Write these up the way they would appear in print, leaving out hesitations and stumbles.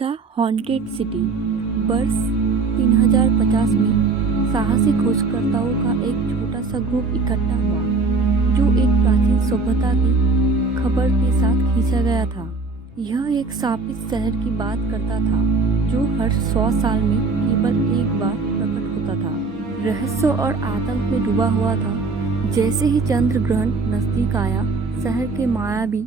The haunted city. वर्ष 3050 में साहसी खोजकर्ताओं का एक छोटा सा ग्रुप इकट्ठा हुआ जो एक प्राचीन सभ्यता की खबर के साथ खींचा गया था। यह एक शापित शहर की बात करता था जो हर 100 साल में केवल एक बार प्रकट होता था। रहस्य और आतंक में डूबा हुआ था। जैसे ही चंद्र ग्रहण नजदीक आया, शहर के मायावी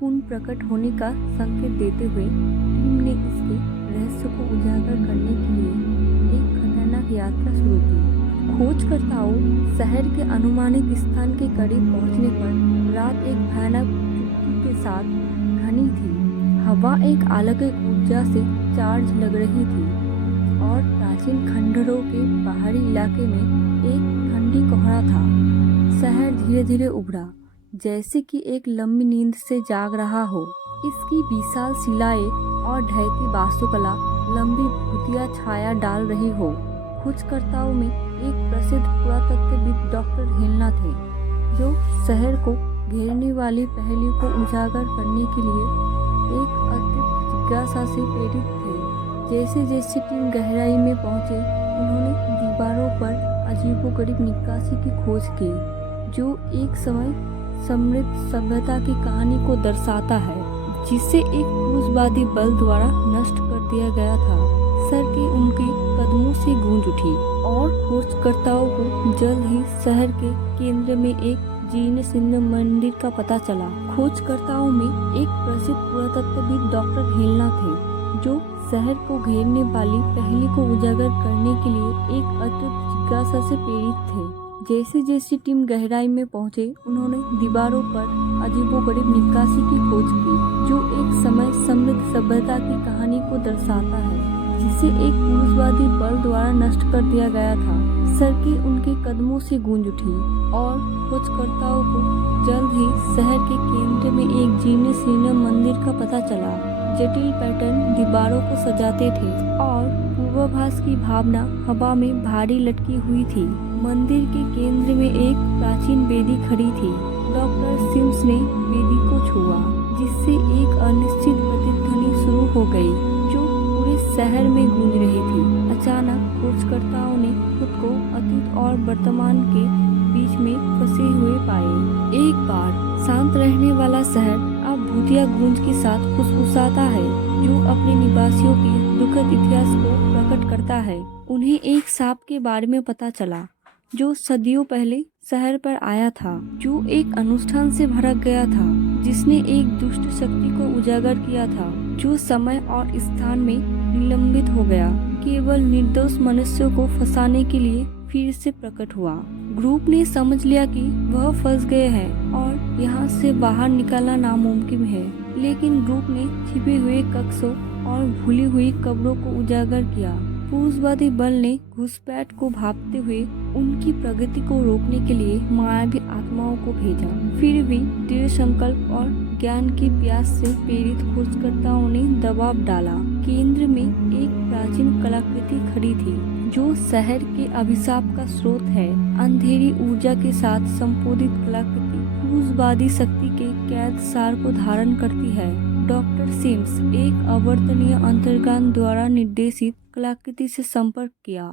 पुनः प्रकट होने का संकेत देते हुए टीम ने इसके रहस्य को उजागर करने के लिए एक खतरनाक यात्रा शुरू की। खोजकर्ताओं शहर के अनुमानित स्थान के करीब पहुंचने पर रात एक भयानक चुप्पी के साथ घनी थी। हवा एक अलौकिक ऊर्जा से चार्ज लग रही थी और प्राचीन खंडरों के बाहरी इलाके में एक ठंडी कोहरा था। शहर धीरे धीरे उभरा, जैसे कि एक लंबी नींद से जाग रहा हो। इसकी विशाल शिलाएं और ढहती वास्तुकला लंबी भूतिया छाया डाल रही हो। खोजकर्ताओं में एक प्रसिद्ध पुरातत्वविद डॉक्टर हेलना थे जो शहर को घेरने वाली पहेली को उजागर करने के लिए एक अतिरिक्त जिज्ञासा से प्रेरित थे। जैसे जैसे टीम गहराई में पहुंचे, उन्होंने दीवारों पर अजीबोगरीब नक्काशी की खोज की जो एक समय समृद्ध सभ्यता की कहानी को दर्शाता है, जिसे एक क्रूसवादी बल द्वारा नष्ट कर दिया गया था। सर के उनके कदमों से गूंज उठी और खोजकर्ताओं को जल्द ही शहर के केंद्र में एक जीर्ण शीर्ण मंदिर का पता चला। खोजकर्ताओं में एक प्रसिद्ध पुरातत्वविद डॉक्टर हेलना थे जो शहर को घेरने वाली पहेली को उजागर करने के लिए एक अद्भुत जिज्ञासा से प्रेरित थे। जैसे जैसे टीम गहराई में पहुंचे, उन्होंने दीवारों पर अजीबोगरीब नक्काशी की खोज की जो एक समय समृद्ध सभ्यता की कहानी को दर्शाता है, जिसे एक क्रूसवादी बल द्वारा नष्ट कर दिया गया था। सर के उनके कदमों से गूंज उठी और खोजकर्ताओं को जल्द ही शहर के केंद्र में एक जीर्ण शीर्ण मंदिर का पता चला। जटिल पैटर्न दीवारों को सजाते थे और पूर्वाभास की भावना हवा में भारी लटकी हुई थी। मंदिर के केंद्र में एक प्राचीन वेदी खड़ी थी। डॉक्टर सिम्स ने वेदी को छुआ, जिससे एक अनिश्चित प्रतिध्वनि शुरू हो गई जो पूरे शहर में गूंज रही थी। अचानक खोजकर्ताओं ने खुद को अतीत और वर्तमान के बीच में फंसे हुए पाए। एक बार शांत रहने वाला शहर अब भूतिया गूंज के साथ फुसफुसाता है जो अपने निवासियों के दुखद इतिहास को प्रकट करता है। उन्हें एक सांप के बारे में पता चला जो सदियों पहले शहर पर आया था, जो एक अनुष्ठान से भड़क गया था जिसने एक दुष्ट शक्ति को उजागर किया था जो समय और स्थान में निलंबित हो गया, केवल निर्दोष मनुष्यों को फंसाने के लिए फिर से प्रकट हुआ। ग्रुप ने समझ लिया कि वह फंस गए हैं और यहाँ से बाहर निकलना नामुमकिन है, लेकिन ग्रुप ने छिपे हुए कक्षों और भूली हुई कब्रों को उजागर किया। क्रूसवादी बल ने घुसपैठ को भांपते हुए उनकी प्रगति को रोकने के लिए मायावी आत्माओं को भेजा। फिर भी दृढ़ संकल्प और ज्ञान की प्यास से प्रेरित खोजकर्ताओं ने दबाव डाला। केंद्र में एक प्राचीन कलाकृति खड़ी थी जो शहर के अभिशाप का स्रोत है। अंधेरी ऊर्जा के साथ संपोधित कलाकृति क्रूसवादी शक्ति के कैद सार को धारण करती है। डॉक्टर सिम्स एक अवर्तनीय अंतर्ज्ञान द्वारा निर्देशित कलाकृति से संपर्क किया।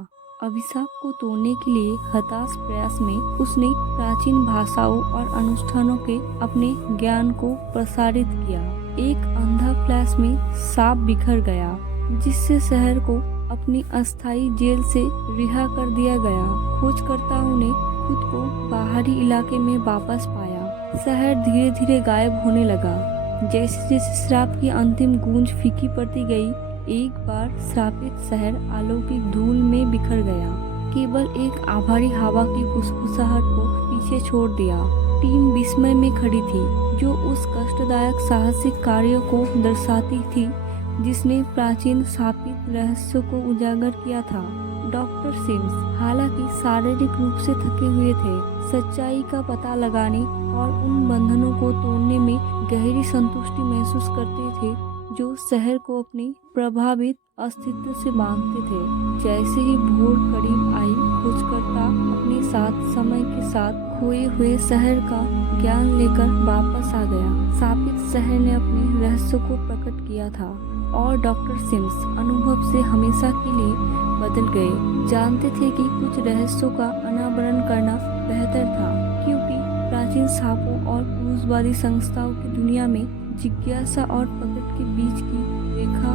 अभिशाप को तोड़ने के लिए हताश प्रयास में उसने प्राचीन भाषाओं और अनुष्ठानों के अपने ज्ञान को प्रसारित किया। एक अंधा फ्लैश में सांप बिखर गया, जिससे शहर को अपनी अस्थायी जेल से रिहा कर दिया गया। खोजकर्ताओं ने खुद को बाहरी इलाके में वापस पाया। शहर धीरे धीरे गायब होने लगा। जैसे जैसे श्राप की अंतिम गूंज फीकी पड़ती गई, एक बार श्रापित शहर अलौकिक धूल में बिखर गया। केवल एक आभारी हवा की फुसफुसाहट को पीछे छोड़ दिया। टीम विस्मय में खड़ी थी जो उस कष्टदायक साहसिक कार्य को दर्शाती थी जिसने प्राचीन शापित रहस्यों को उजागर किया था। डॉक्टर सिम्स हालांकि शारीरिक रूप से थके हुए थे, सच्चाई का पता लगाने और उन बंधनों को तोड़ने में गहरी संतुष्टि महसूस करते थे जो शहर को अपने प्रभावित अस्तित्व से बांधते थे। जैसे ही भोर करीब आई, खोजकर्ता अपने साथ समय के साथ खोए हुए शहर का ज्ञान लेकर वापस आ गया। शापित शहर ने अपने रहस्य को प्रकट किया था और डॉक्टर सिम्स अनुभव से हमेशा के लिए बदल गए। जानते थे कि कुछ रहस्यों का अनावरण करना बेहतर था, क्योंकि प्राचीन सांपों और पुरुषवादी संस्थाओं की दुनिया में जिज्ञासा और प्रकृति के बीच की रेखा